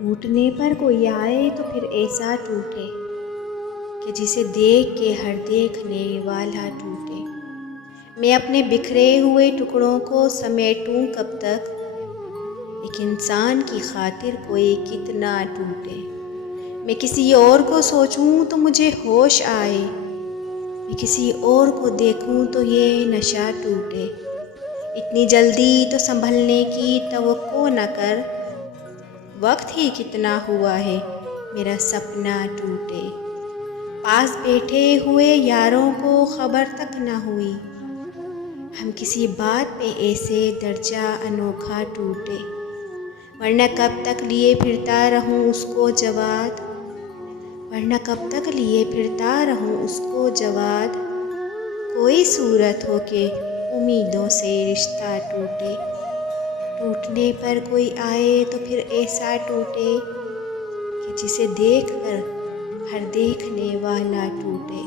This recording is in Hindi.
टूटने पर कोई आए तो फिर ऐसा टूटे कि जिसे देख के हर देखने वाला टूटे। मैं अपने बिखरे हुए टुकड़ों को समेटूं कब तक, एक इंसान की खातिर कोई कितना टूटे। मैं किसी और को सोचूं तो मुझे होश आए, मैं किसी और को देखूं तो ये नशा टूटे। इतनी जल्दी तो संभलने की तवक्को न कर, वक्त ही कितना हुआ है मेरा सपना टूटे। पास बैठे हुए यारों को खबर तक न हुई, हम किसी बात पे ऐसे दर्जा अनोखा टूटे। वरना कब तक लिए फिरता रहूं उसको जवाद, वरना कब तक लिए फिरता रहूं उसको जवाद। कोई सूरत हो के उम्मीदों से रिश्ता टूटे, टूटने पर कोई आए तो फिर ऐसा टूटे कि जिसे देख कर हर देखने वाला टूटे।